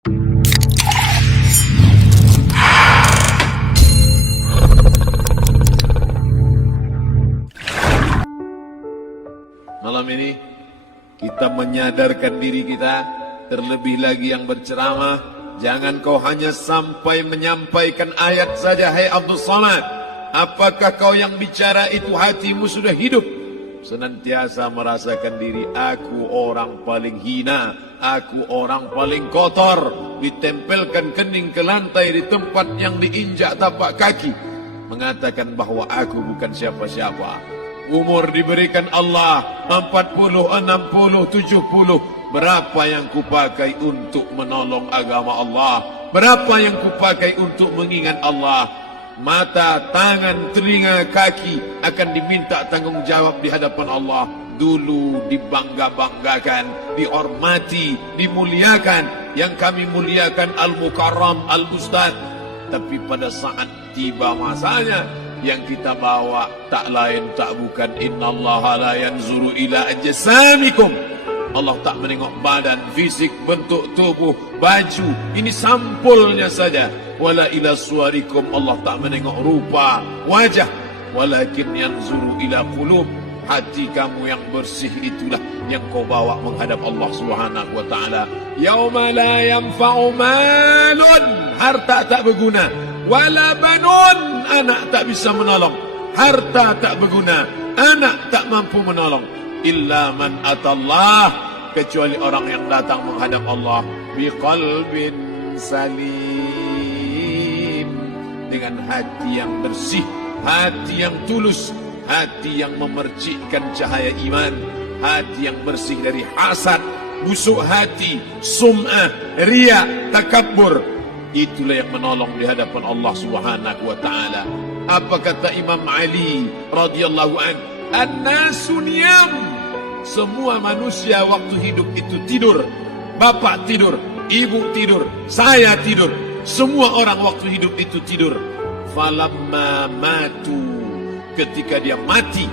Malam ini kita menyadarkan diri kita, terlebih lagi yang berceramah, jangan kau hanya sampai menyampaikan ayat saja. Hai Abdul Samad, apakah kau yang bicara itu hatimu sudah hidup? Senantiasa merasakan diri, aku orang paling hina, aku orang paling kotor, ditempelkan kening ke lantai di tempat yang diinjak tapak kaki, mengatakan bahwa aku bukan siapa-siapa. Umur diberikan Allah 40, 60, 70. Berapa yang kupakai untuk menolong agama Allah? Berapa yang kupakai untuk mengingat Allah? Mata, tangan, telinga, kaki akan diminta tanggung jawab di hadapan Allah. Dulu dibangga-banggakan, dihormati, dimuliakan. Yang kami muliakan Al-Mukarram, Al-Ustaz. Tapi pada saat tiba masanya, yang kita bawa tak lain tak bukan innallaha la yanzuru ila ajsamikum. Allah tak menengok badan, fisik, bentuk tubuh, baju. Ini sampulnya saja. Wala ila suwarikum, Allah tak menengok rupa, wajah. Walakin yanzuru ila qulub. Hati kamu yang bersih itulah yang kau bawa menghadap Allah Subhanahu wa taala. Yauma la yanfa'u malun, harta tak berguna, wala banun, anak tak bisa menolong, harta tak berguna, anak tak mampu menolong, illa man atallah, kecuali orang yang datang menghadap Allah biqalbin salim, dengan hati yang bersih, hati yang tulus, hati yang memercikkan cahaya iman, hati yang bersih dari hasad, busuk hati, sum'ah, riya, takabbur. Itulah yang menolong di hadapan Allah Subhanahu wa taala. Apa kata Imam Ali radhiyallahu an? An-nasu niyam. Semua manusia waktu hidup itu tidur. Bapak tidur, ibu tidur, saya tidur. Semua orang waktu hidup itu tidur. Falamma matu, ketika dia mati,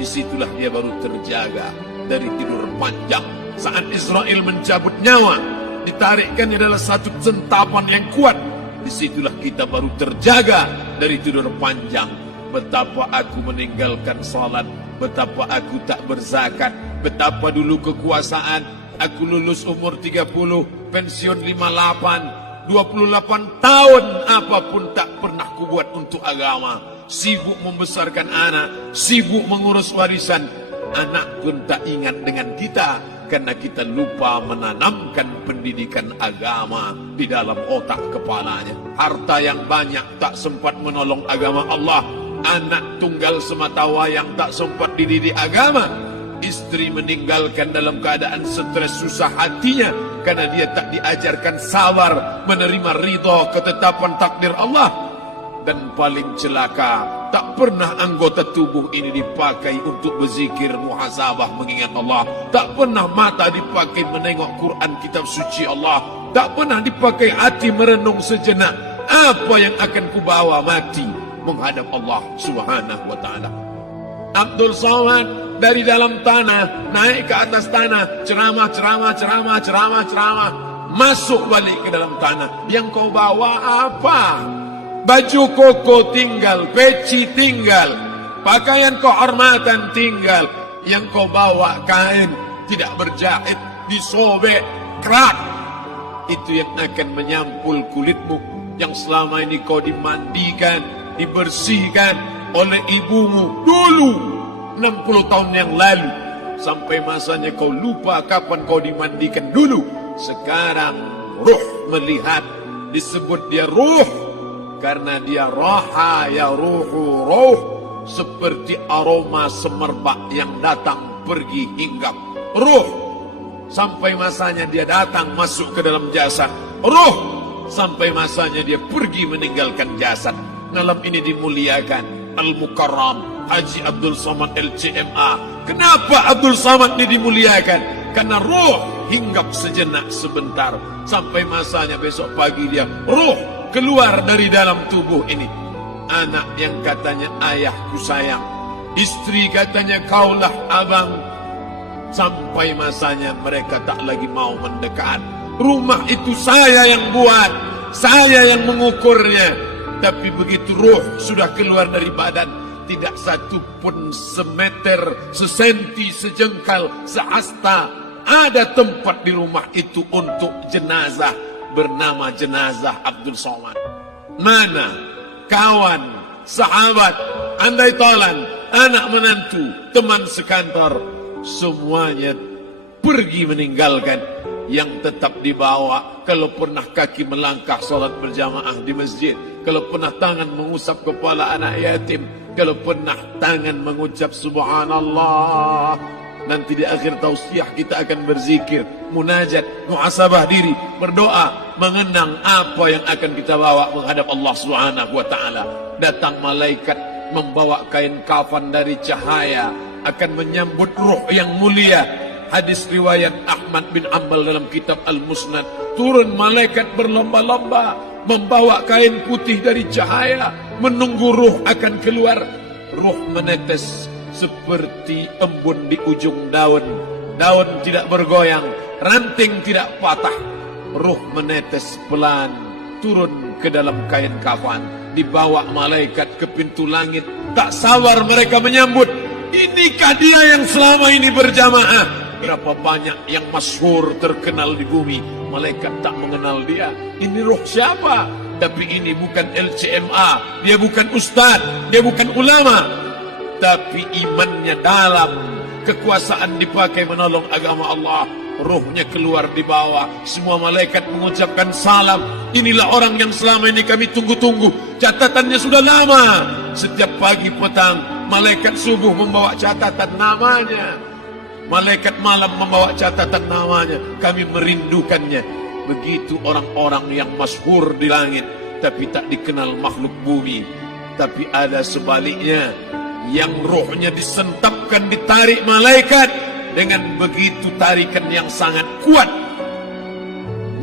disitulah dia baru terjaga dari tidur panjang. Saat Israel mencabut nyawa, ditarikkan adalah satu centapan yang kuat. Disitulah kita baru terjaga dari tidur panjang. Betapa aku meninggalkan salat, betapa aku tak berzakat, betapa dulu kekuasaan. Aku lulus umur 30, pensiun 58, 28 tahun, apapun tak pernah kubuat untuk agama. Sibuk membesarkan anak, sibuk mengurus warisan. Anak pun tak ingat dengan kita, karena kita lupa menanamkan pendidikan agama di dalam otak kepalanya. Harta yang banyak tak sempat menolong agama Allah. Anak tunggal semata wayang tak sempat dididik agama. Istri meninggalkan dalam keadaan stres susah hatinya, karena dia tak diajarkan sabar menerima ridha ketetapan takdir Allah. Dan paling celaka, tak pernah anggota tubuh ini dipakai untuk berzikir, muhasabah, mengingat Allah. Tak pernah mata dipakai menengok Quran, kitab suci Allah. Tak pernah dipakai hati merenung sejenak. Apa yang akan kubawa mati menghadap Allah Subhanahu wa ta'ala. Abdul Samad dari dalam tanah naik ke atas tanah, ceramah, masuk balik ke dalam tanah. Yang kau bawa apa? Baju koko tinggal, peci tinggal, pakaian kehormatan tinggal. Yang kau bawa kain tidak berjahit, disobek, kerak. Itu yang akan menyampul kulitmu, yang selama ini kau dimandikan, dibersihkan oleh ibumu dulu 60 tahun yang lalu. Sampai masanya kau lupa kapan kau dimandikan dulu. Sekarang ruh melihat, disebut dia ruh karena dia raha ya ruhu ruh, seperti aroma semerbak yang datang pergi hinggap. Ruh sampai masanya dia datang masuk ke dalam jasad. Ruh sampai masanya dia pergi meninggalkan jasad. Malam ini dimuliakan Al-Mukarram Haji Abdul Samad LCMA. Kenapa Abdul Samad ini dimuliakan? Karena ruh hinggap sejenak sebentar, sampai masanya besok pagi dia ruh keluar dari dalam tubuh ini. Anak yang katanya ayahku sayang, istri katanya kaulah abang, sampai masanya mereka tak lagi mau mendekat. Rumah itu saya yang buat, saya yang mengukurnya. Tapi begitu ruh sudah keluar dari badan, tidak satu pun semeter, sesenti, sejengkal, sehasta ada tempat di rumah itu untuk jenazah bernama jenazah Abdul Somad. Mana kawan, sahabat, andai tolan, anak menantu, teman sekantor, semuanya pergi meninggalkan. Yang tetap dibawa, kalau pernah kaki melangkah salat berjamaah di masjid, kalau pernah tangan mengusap kepala anak yatim, kalau pernah tangan mengucap subhanallah. Nanti di akhir tausiah kita akan berzikir, munajat, muhasabah diri, berdoa, mengenang apa yang akan kita bawa menghadap Allah Subhanahu wa taala. Datang malaikat membawa kain kafan dari cahaya, akan menyambut ruh yang mulia. Hadis riwayat Ahmad bin Ambal dalam kitab Al-Musnad, turun malaikat berlomba-lomba membawa kain putih dari cahaya, menunggu ruh akan keluar. Ruh menetes seperti embun di ujung daun. Daun tidak bergoyang, ranting tidak patah. Ruh menetes pelan turun ke dalam kain kafan, dibawa malaikat ke pintu langit. Tak sabar mereka menyambut, inikah dia yang selama ini berjamaah? Berapa banyak yang masyhur terkenal di bumi, malaikat tak mengenal dia. Ini ruh siapa? Tapi ini bukan LCMA, dia bukan ustaz, dia bukan ulama, tapi imannya dalam, kekuasaan dipakai menolong agama Allah. Ruhnya keluar di bawah, semua malaikat mengucapkan salam. Inilah orang yang selama ini kami tunggu-tunggu, catatannya sudah lama. Setiap pagi petang malaikat subuh membawa catatan namanya, malaikat malam membawa catatan namanya. Kami merindukannya. Begitu orang-orang yang masyhur di langit tapi tak dikenal makhluk bumi. Tapi ada sebaliknya, yang rohnya disentapkan, ditarik malaikat dengan begitu tarikan yang sangat kuat.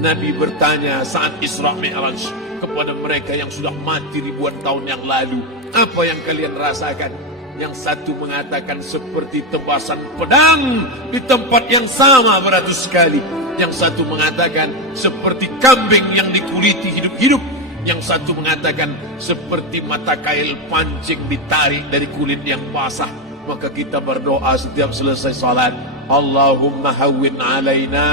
Nabi bertanya saat Isra Mi'raj kepada mereka yang sudah mati ribuan tahun yang lalu, apa yang kalian rasakan? Yang satu mengatakan seperti tebasan pedang di tempat yang sama beratus kali. Yang satu mengatakan seperti kambing yang dikuliti hidup-hidup. Yang satu mengatakan seperti mata kail pancing ditarik dari kulit yang basah. Maka kita berdoa setiap selesai salat, Allahumma hawwin alaina,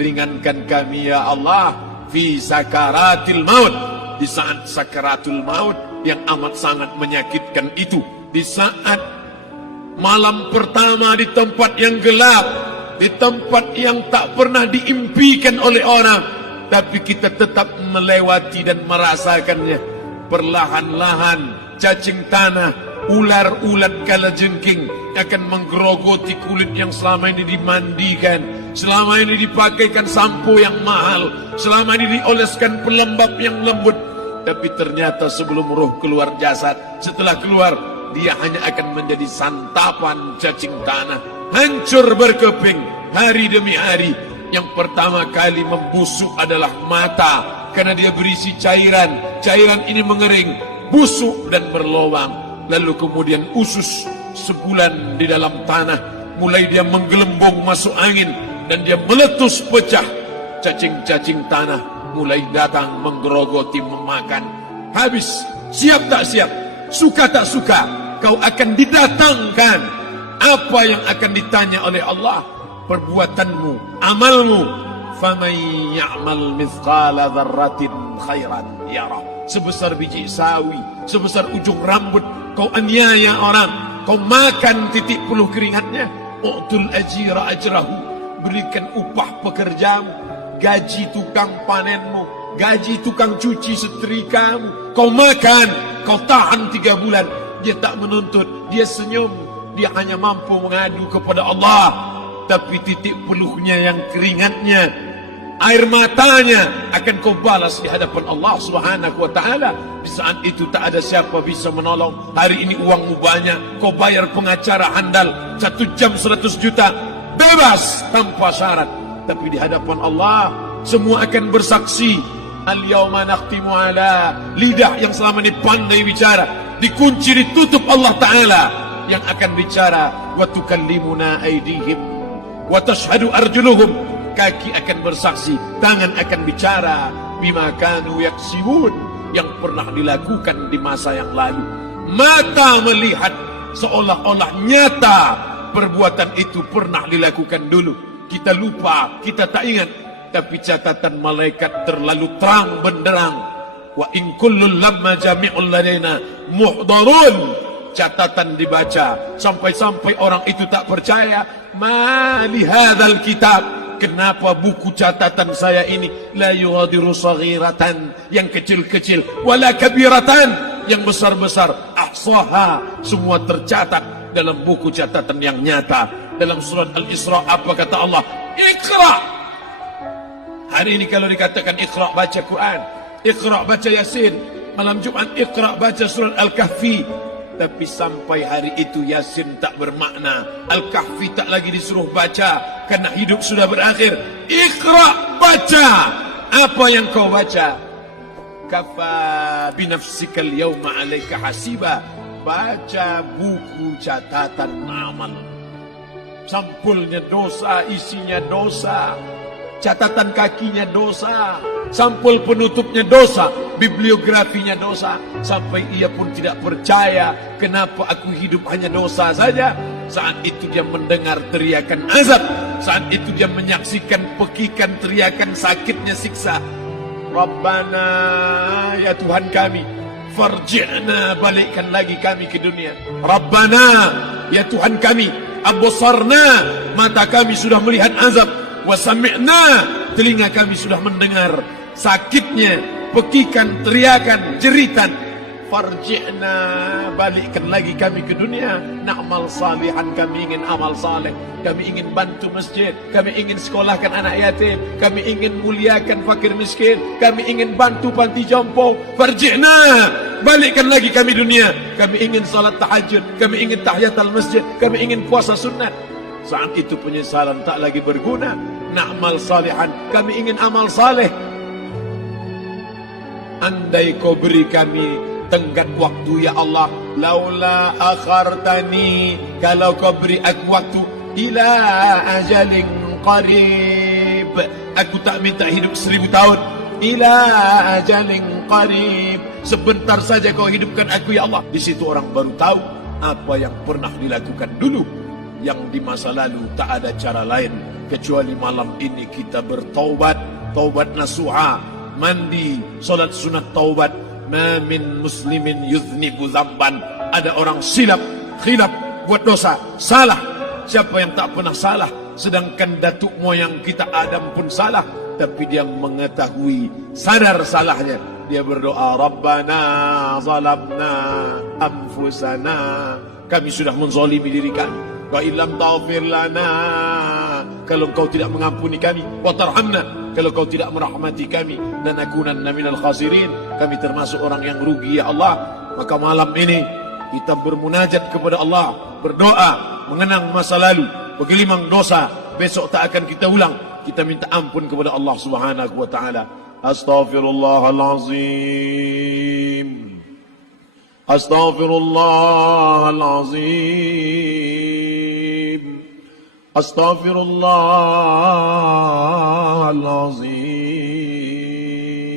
ringankan kami ya Allah, fi sakaratil maut, di saat sakaratul maut yang amat sangat menyakitkan itu, di saat malam pertama di tempat yang gelap, di tempat yang tak pernah diimpikan oleh orang, tapi kita tetap melewati dan merasakannya. Perlahan-lahan cacing tanah, ular-ulat kalajengking akan menggerogoti kulit yang selama ini dimandikan, selama ini dipakaikan sampo yang mahal, selama ini dioleskan pelembab yang lembut. Tapi ternyata sebelum roh keluar jasad, setelah keluar, dia hanya akan menjadi santapan cacing tanah. Hancur berkeping hari demi hari. Yang pertama kali membusuk adalah mata, karena dia berisi cairan. Cairan ini mengering, busuk dan berlubang. Lalu kemudian usus sebulan di dalam tanah. Mulai dia menggelembung masuk angin dan dia meletus pecah. Cacing-cacing tanah mulai datang menggerogoti, memakan. Habis, siap tak siap, suka tak suka, kau akan didatangkan. Apa yang akan ditanya oleh Allah? Perbuatanmu, amalmu. Faman ya'mal mithqala dzarratin khairan yarah. Sebesar biji sawi, sebesar ujung rambut, kau aniaya orang, kau makan titik puluh keringatnya. U'tul ajira ajrahu, berikan upah pekerjamu. Gaji tukang panenmu, gaji tukang cuci setrikamu, kau makan, kau tahan 3 bulan. Dia tak menuntut, dia senyum, dia hanya mampu mengadu kepada Allah. Tapi titik peluhnya yang keringatnya, air matanya akan kau balas di hadapan Allah Subhanahu wa ta'ala. Di saat itu tak ada siapa bisa menolong. Hari ini uangmu banyak, kau bayar pengacara handal 1 jam 100 juta, bebas tanpa syarat. Tapi di hadapan Allah semua akan bersaksi. Al-yawma nakhtimu ala, lidah yang selama ini pandai bicara dikunci, ditutup Allah Ta'ala yang akan bicara. Wa tukallimuna aydihim wa tashhadu arjuluhum kaki akan bersaksi, tangan akan bicara bima kanu yaksibun, yang pernah dilakukan di masa yang lalu. Mata melihat seolah-olah nyata perbuatan itu pernah dilakukan dulu. Kita lupa, kita tak ingat, tapi catatan malaikat terlalu terang benderang. Wa in kullun lamma jami'ul ladaina muhdarun. Catatan dibaca sampai-sampai orang itu tak percaya. Ma li hadzal kitab, kenapa buku catatan saya ini la yughadiru saghiratan, yang kecil-kecil, wala kabiratan, yang besar-besar, ahsaha, semua tercatat dalam buku catatan yang nyata. Dalam surat Al-Isra apa kata Allah? Iqra. Hari ini kalau dikatakan Iqra, baca Quran, Iqra, baca Yasin. Malam Jumat Iqra, baca surat Al-Kahfi. Tapi sampai hari itu Yasin tak bermakna, Al-Kahfi tak lagi disuruh baca, karena hidup sudah berakhir. Iqra, baca. Apa yang kau baca? Kafa binafsika al-yawma 'alaika hasiba. Baca buku catatan amal. Sampulnya dosa, isinya dosa. Catatan kakinya dosa, sampul penutupnya dosa, bibliografinya dosa. Sampai ia pun tidak percaya, kenapa aku hidup hanya dosa saja. Saat itu dia mendengar teriakan azab, saat itu dia menyaksikan pekikan teriakan sakitnya siksa. Rabbana, ya Tuhan kami, farji'na, balikkan lagi kami ke dunia. Rabbana, ya Tuhan kami, absarna, mata kami sudah melihat azab, wa sami'na, telinga kami sudah mendengar sakitnya pekikan teriakan jeritan. Farji'na, balikkan lagi kami ke dunia. Na'mal salihan, kami ingin amal saleh, kami ingin bantu masjid, kami ingin sekolahkan anak yatim, kami ingin muliakan fakir miskin, kami ingin bantu panti jompo. Farji'na, balikkan lagi kami dunia. Kami ingin salat tahajud, kami ingin tahiyatul masjid, kami ingin puasa sunat. Saat itu penyesalan tak lagi berguna. Na'mal salihan, kami ingin amal saleh. Andai kau beri kami tenggat waktu ya Allah, laula akhartani, kalau kau beri aku waktu, ila ajalin qarib, aku tak minta hidup 1000 tahun, ila ajalin qarib, sebentar saja kau hidupkan aku ya Allah. Di situ orang baru tahu apa yang pernah dilakukan dulu, yang di masa lalu. Tak ada cara lain kecuali malam ini kita bertaubat, taubat nasuha, mandi, solat sunat taubat. Ma min muslimin yuznibu zamban, ada orang silap, khilaf, buat dosa, salah. Siapa yang tak pernah salah? Sedangkan datuk moyang kita Adam pun salah, tapi dia mengetahui, sadar salahnya. Dia berdoa, Rabbana zalamna anfusana, kami sudah menzalimi diri kami. Wa illam taghfir lana, kalau kau tidak mengampuni kami, wa tarhamna, kalau kau tidak merahmati kami, lanakunanna minal khasirin, kami termasuk orang yang rugi ya Allah. Maka malam ini kita bermunajat kepada Allah, berdoa, mengenang masa lalu, bergelimang dosa, besok tak akan kita ulang. Kita minta ampun kepada Allah Subhanahu wa taala. Astaghfirullahalazim, astaghfirullahalazim, astaghfirullahalazim.